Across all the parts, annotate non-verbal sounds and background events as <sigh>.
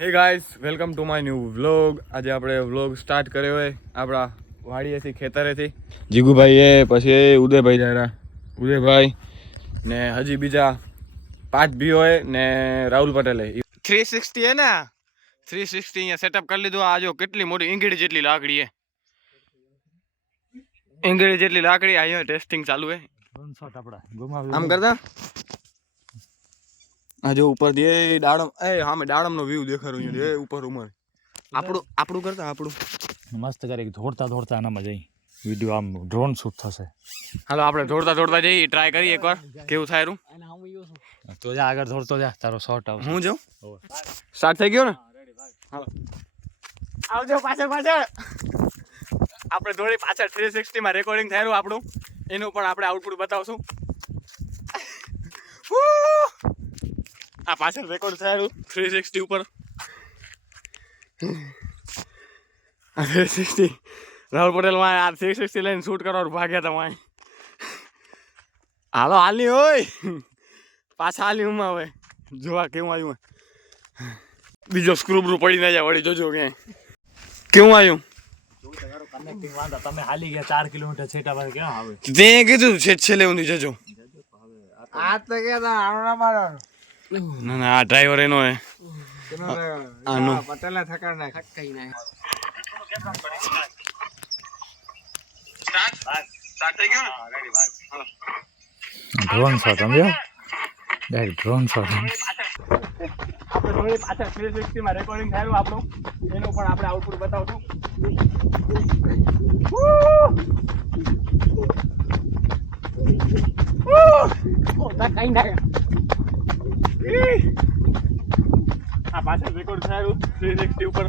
Hey guys welcome to my new vlog આજે આપણે vlog start કર્યો હોય આપણા વાડીએથી ખેતરેથી. જીગુભાઈ એ પછી ઉદયભાઈ જરા ઉદયભાઈ ને હજી બીજા પાંચ બી હોય ને રાહુલ પટેલે. થ્રી સિક્સટી હે ને? થ્રી સિક્સટી અહીંયા સેટઅપ કરી લીધું. આ જો કેટલી મોટી ઈંગડી જેટલી લાકડી હે. ઈંગડી જેટલી લાકડી અહીંયા ટેસ્ટિંગ ચાલુ હે. આમ કરતા? આ જો ઉપર જે દાડમ એ સામે દાડમનો વ્યૂ દેખાડું અહીંયા એ ઉપર ઉમર આપણું આપણું કરતા આપણું. મસ્ત કરી દોડતા દોડતા આનામાં જઈ. વીડિયો આમ ડ્રોન શૂટ થશે. હાલો આપણે દોડતા દોડતા જઈએ ટ્રાય કરીએ એકવાર. કેવું થાય રૂ તો જા આગળ દોડતો જા તારો શોટ આવશે. હું જાઉં? સ્ટાર્ટ થઈ ગયો ને? હાલો. આવજો પાછળ પાછળ. આપણે થોડી પાછળ થ્રી સિક્સટીમાં રેકોર્ડિંગ થયેલું આપણું. એનું પણ આપણે આઉટપુટ બતાવશું. Woo! આ પાછળ રેકોર્ડ થયેલું. થ્રી સિક્સટી ઉપર. થ્રી સિક્સટી રાહુલ પટેલમાં આ થ્રી સિક્સટી લઈને શૂટ કરવાનું ભાગ્યા તમે હાલો હાલની હોય. પાછા હાલની હું હવે. જોવા કેવું આવ્યું. બીજો સ્ક્રૂ બ્રુ પડી ના જાય વળી જોજો કે કેવું આવ્યું? કનેક્ટિંગ તમે હાલી ગયા ચાર કિલોમીટર છેટા પર ક્યાં આવે તે કીધું છે છેલે ઊંધી જજો. આ તો કે આનો ના મારો ના ના આ ડ્રાઈવર એનો હે. આનો. પટેલા થકાર નાખ કઈ ના ડ્રોન શોટ સમજો ડાયરેક્ટ ડ્રોન શોટ આપણે થોડી પાછળ થ્રી સિક્સટીમાં રેકોર્ડિંગ થયેલું આપણું. એનું પણ આપણે આઉટપુટ બતાવશું. કઈ ના આ પાછળ રેકોર્ડ થયું થ્રી સિક્સટી ઉપર.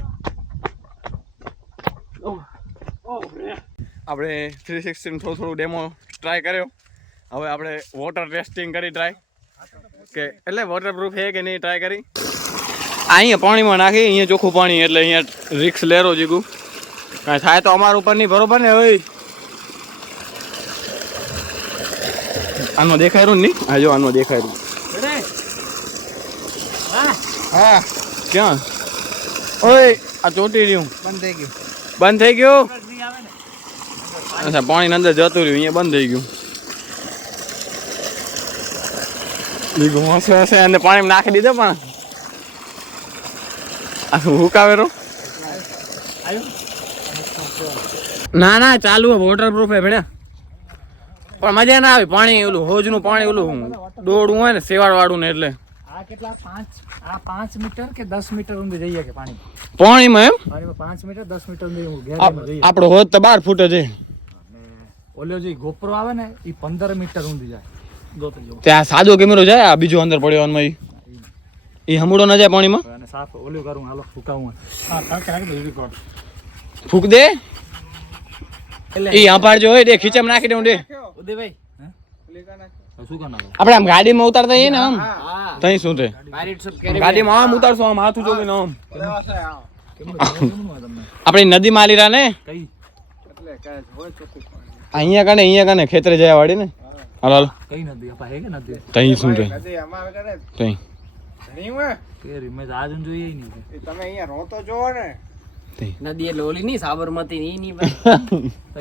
આપણે થ્રી સિક્સટીનું થોડું થોડું ડેમો ટ્રાય કર્યો. હવે આપણે વોટર ટેસ્ટિંગ કરી ટ્રાય કે એટલે વોટરપ્રૂફ છે કે નહીં ટ્રાય કરી? અહીંયા પાણીમાં નાખી, અહીંયા ચોખ્ખું પાણી, એટલે અહીંયા રિક્સ લેરો જીગું. કાંઈ થાય તો અમારા ઉપર નહીં, બરોબર ને હોય આનો દેખાય નહીં? હા જો આનો દેખાય રહ્યું. હા. ક્યાં? ઓય. આ ચોટી રહ્યું. બંધ થઈ ગયું. બંધ થઈ ગયું? અચ્છા પાણી અંદર જતું રહ્યું અહીંયા બંધ થઈ ગયું. બીજું હશે હશે અને પાણી નાખી દીધો પણ. આ હુકાવેરો ના ના ચાલુ વોટરપ્રૂફ હે ભેડા પણ મજા ના આવે પાણી ઓલું હોજનું પાણી ઓલું દોડવું હોય ને સેવાળ વાળું ને એટલે. આ કેટલા? પાંચ. આ પાંચ મીટર કે દસ મીટર ઊંધી જઈએ કે પાણી? પાણીમાં એમ? પાણીમાં પાંચ મીટર દસ મીટર ઊંધી જઈએ. આપણો હોત તો બાર ફૂટે છે. ઓલો જે ગોપરો આવે ને એ પંદર મીટર ઊંધી જાય. ત્યાં સાદો કેમેરો જાય આ બીજો અંદર પડ્યો એમાં એ હમુડો ના જાય પાણીમાં? અને સાફ ઓલું કરું હાલો ફૂકાવું હા કાંઈક રાખી દઉં રેકોર્ડ ફૂક દે. એ આભાર જો હોય દે ખીચામ નાખી દઉં દે. ઉદયભાઈ શું કરના આપણે આમ ગાડીમાં ઉતારતા જઈએ ને આમ? તઈ શું છે? ગાડીમાં આમ ઉતારશું આમ હાથ આમ. કેમનું હોય તમને? આપણી નદી માલીરા ને અહીંયા કને અહીંયા કને ખેતરે જયા વાળી ને? હાલ હાલ. કઈ નદી? આપા હે કે નદી? તઈ શું છે? તઈ. નહીં નહીં તમે અહીંયા રહો તો જોવો ને. નદી એટલે ઓલી નહીં સાબરમતી ની ની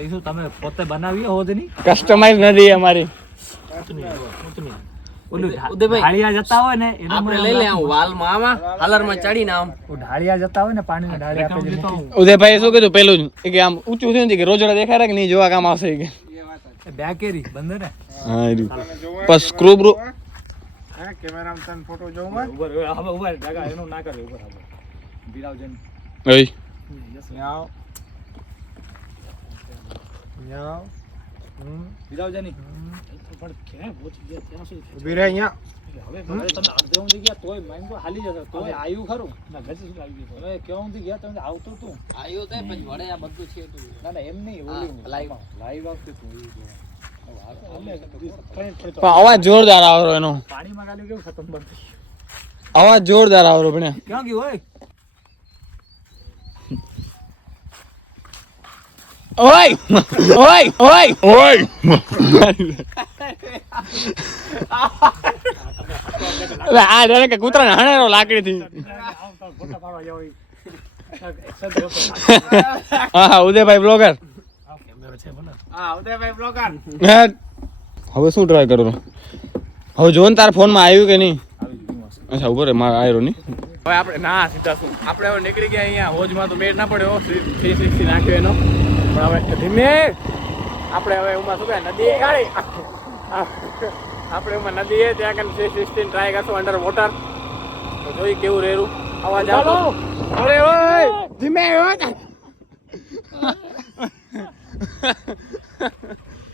<laughs> શું તમે પોતે બનાવી હોદ નહીં? કસ્ટમાઇઝ નદી અમારી. ઓલું ઢાળિયા જતા હોય ને એનો આપણે લઈ લે આવું વાલમાં આમાં હાલરમાં ચડીને આમ. ઢાળિયા જતા હોય ને પાણી ઢાળિયા આપણે ઉદયભાઈ શું કીધું? પેલું કે આમ ઊંચું થયું કે રોજડા દેખાય કે નહીં જોવા કામ આવશે કે. એ બે કેરી બંધ ને. હા. બસ સ્ક્રૂ બ્રુ હા કેમેરામાં તને ફોટો જોઉં માં ઉભર હવે ઉભર ડાગા એનું ના કરે ઉભર હવે બિરાવજન પણ ક્યાં પહોંચી ગયા? ત્યાં સુધી ઊભી રહે અહીંયા. હવે તમે અડધે ઊંધી ગયા તોય માંગો હાલી જતો તોય આવ્યું ખરું. ના ગજે શું આવી ગયું? હવે ક્યાં ઊંધી ગયા? તમે આવતું તું. આવ્યો તો પછી વડે આ બધું છે તું. ના ના એમ નહીં ઓલું. લાઈવ આવતું તું. પણ અવાજ જોરદાર આવરો એનો. પાણીમાં ગાલ્યું કેવું ખતમ. અવાજ જોરદાર આવરો ભણ્યા ક્યાં ગયું હોય ઓય ઓય ઓય. ઓય. આ જાણે કે કૂતરાને હણેરો લાકડીથી. હા હા ઉદયભાઈ બ્લોગર હવે શું ટ્રાય કરો હવે જો ને તારા ફોનમાં આવ્યું કે નહીં? અચ્છા ઊભો રે મારે આવ્યો નહીં. હવે આપણે ના સીધા શું? આપણે હવે નીકળી ગયા અહીંયા હોજમાં તો મેળ ના પડ્યો થ્રી સિક્સટી નાખ્યો એનો. પણ હવે ધીમે. આપણે હવે એમાં શું કહે? નદી ગાડી આપણે એમાં નદી એ ત્યાં કને થ્રી સિક્સટીન ટ્રાય કરશું અંડર વોટર તો જોઈ કેવું રેરું. અવાજ આવો અરે ઓય! ધીમે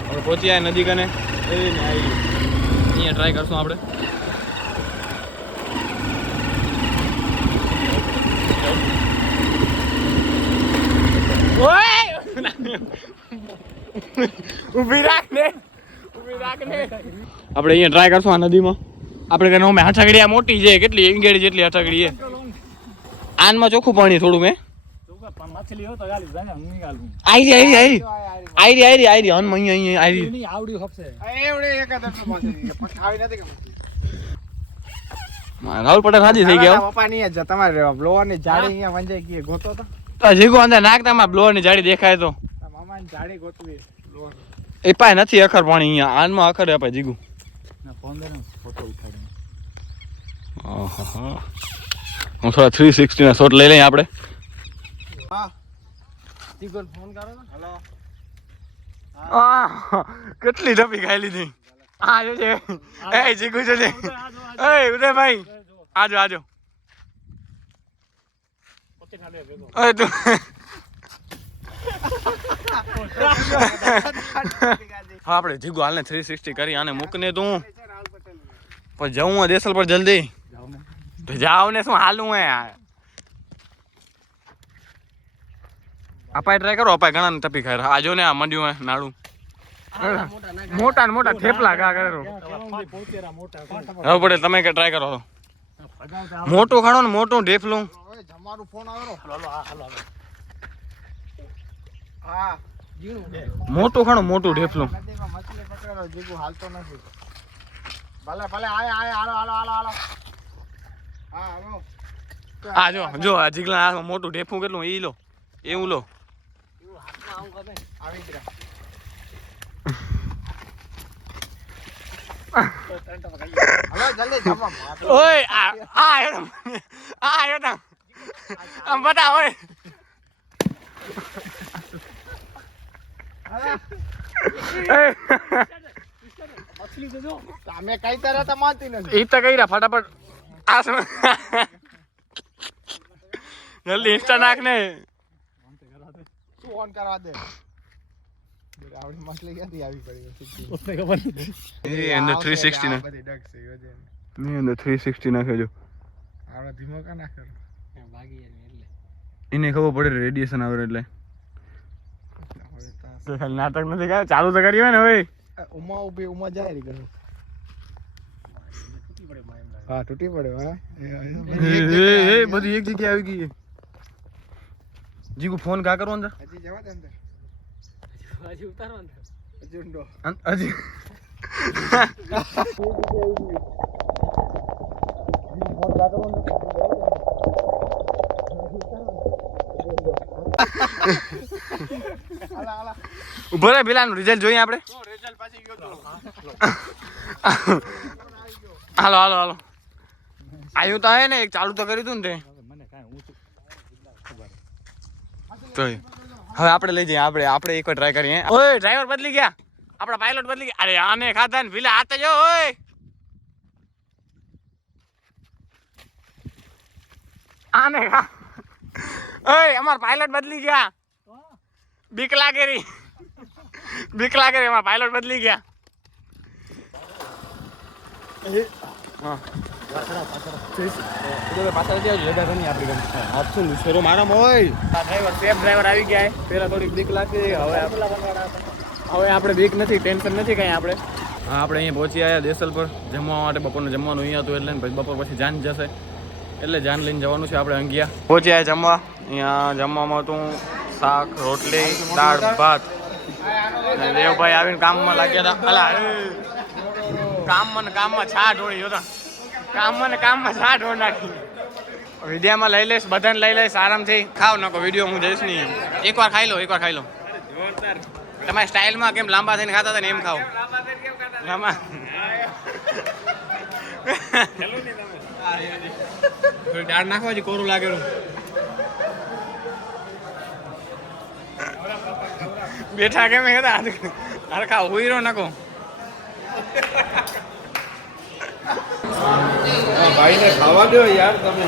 હવે પહોંચી આયા નદી કને આઈ. અહીંયા ટ્રાય કરશું આપણે. ઊભી રાખ ને ઊભી રાખ ને આપણે અહીંયા ટ્રાય કરશું આ નદીમાં. આપણે કને અમે હઠાગડી આ મોટી છે કેટલી ઇંગેડી જેટલી હઠાગડી છે. આનમાં ચોખ્ખું પાણી થોડું મેં. રાહુલ પટેલ હાજી થઈ ગયા. પપ્પા નહીં જ તમારે બ્લોઅરની જાળી અહીંયા વંજાઈ ગઈ ગોતો તો. તો જીગો અંદર નાખતા માં બ્લોરની જાડી દેખાય તો. મામા ની જાડી ગોતવી બ્લોઅર એ પાય નથી અખર પાણી અહીંયા આનમાં અખર અપાય જીગુ. હું થોડા થ્રી સિક્સટી ના શોટ લઈ લઈએ આપણે. કેટલી ડબ્બી ખાઈ લીધી આ જો છે. એ જીગુ જો. છે એ ઉદયભાઈ. આજો આજો ઓય તું. હા આપણે જીગુ હાલને થ્રી સિક્સટી કરી આને મૂકને તું. પણ જવું હોય દેસલ પર જલ્દી. જાવ ને તો જાવ ને શું હાલું હે અપાય ટ્રાય કરો અપાય ઘણા ને ટપી ખાય. આ જો ને આ મંડ્યું હે નાડું. મોટા ને મોટા થેપલા ગા કરે હવે પડે તમે કે ટ્રાય કરો મોટું ખાણો ને મોટું ઢેફલું. જમારું ફોન આવે હાલો હાલો. મોટું ખાણો મોટું ઢેફલું. મછલી પકડેલો જીગુ હાલતો નથી ભલે ભલે આય આય હાલો હાલો હાલો હાલો હા હાલો આ જો આ જીગલા મોટું ઢેફું કેટલું, ઈ લો, એવું લો. ઓય, આ આ આમ બતા ઓય જો કઈ તરત માનતી નથી ઈ તો રહ્યા ફટાફટ આ જલ્દી ઇન્સ્ટા નાખ ને. શું ઓન કરવા દે આવડી મછલી ક્યાંથી આવી પડી પોતે ખબર નથી એ અંદર 360 ના બધી ડગ છે યોજે ની અંદર 360 નાખે જો. આવડો ધીમો કા નાખે? ભાગી એટલે. એને ખબર પડે રેડિયેશન આવે એટલે. નાટક નથી કરે ચાલુ તો કરી હોય ને ભાઈ ઉમા ઊભી ઉમા જાય રી ગયો હા તૂટી પડ્યો હા. એ એ બધી એક જગ્યાએ આવી ગઈ જીગુ ફોન કા કરો અંદર? હજી જવા દે અંદર. હજી ઉતારો હજી ઊંડો. ફોન હજી હાલા હાલા ઊભો રે પેલાનું રિઝલ્ટ જોઈએ આપણે. હાલો હાલો હાલો. આવ્યું તો હે ને, એક ચાલુ તો કર્યું હતું ને તે. હવે આપણે લઈ જઈએ, આપણે આપણે એકવાર ટ્રાય કરીએ ઓય ડ્રાઈવર બદલી ગયા. આપણા પાયલોટ બદલી ગયા. અરે, આને ખાધા ને પેલા હાથે જો, ઓય. આને ખા ઓય અમાર પાયલોટ બદલી ગયા. બીક લાગે રી બીક લાગે રી અમાર પાયલોટ બદલી ગયા. હવે હવે આપણે બીક નથી ટેન્શન નથી કાંઈ આપણે. હા આપણે અહીંયા પહોંચી આવ્યા દેસલ પર. જમવા માટે બપોરનું જમવાનું અહીંયા હતું એટલે બપોર પછી જાન જશે. એટલે જાન લઈને જવાનું છે આપણે અંગિયા. પહોંચી આવ્યા જમવા. અહીંયા જમવામાં હતું શાક, રોટલી, દાળ, ભાત. દેવભાઈ આવીને કામમાં લાગ્યા હતા. અલા. કામમાં કામમાં છા ઢોળી જોતા. કામમાં ને કામમાં છા ઢોળ નાખી. વિદ્યામાં લઈ લઈશ, બધાને લઈ લઈશ, આરામથી. ખાવ નાખો વીડિયો હું જઈશ નહીં. એકવાર ખાઈ લો, એકવાર ખાઈ લો. તમારી સ્ટાઇલમાં કેમ લાંબા થઈને ખાતા હતા ને એમ ખાવ. લાંબા. દાળ નાખવા કોરું લાગેલું બેઠા કેમ હતા હરખા હુઈરો નાખો. ભાઈને ખાવા દો યાર તમે.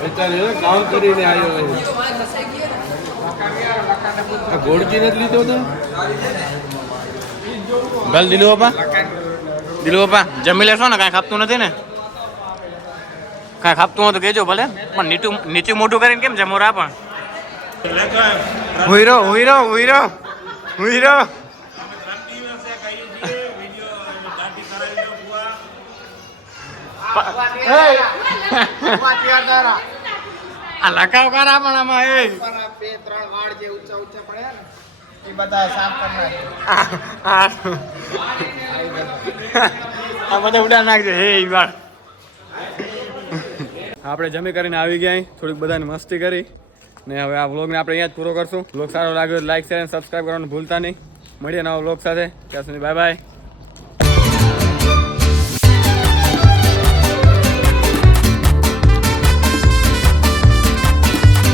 બેચારી કામ કરીને આવ્યો આ ગોળજી નથી લીધો તો? ભલ દિલુ બાપા. દિલુ બાપા જમી લેશો ને? કાંઈ ખાપતું નથી ને? કાંઈ ખાપતું હોય તો કહેજો ભલે. પણ નીચું નીચું મોટું કરીને કેમ જમોરા પણ? હુઈરો હુઈરો હુઈરો ઊભા <laughs> આ લકાવ કરા પણ આમાં એ. આ બે ત્રણ વાળ જે ઊંચા ઊંચા પડ્યા ને એ બધા સાફ. આ ઉડા નાખજો. હે ઈ વાળ. આપણે જમી કરીને આવી ગયા. થોડીક બધાને મસ્તી કરી. ને હવે આ વ્લોગને આપણે અહીંયા જ પૂરો કરશું. વ્લોગ સારો લાગ્યો લાઈક શેર અને સબસ્ક્રાઈબ કરવાનું ભૂલતા નહીં. મળીએ નવા વ્લોગ સાથે. ત્યાં સુધી બાય બાય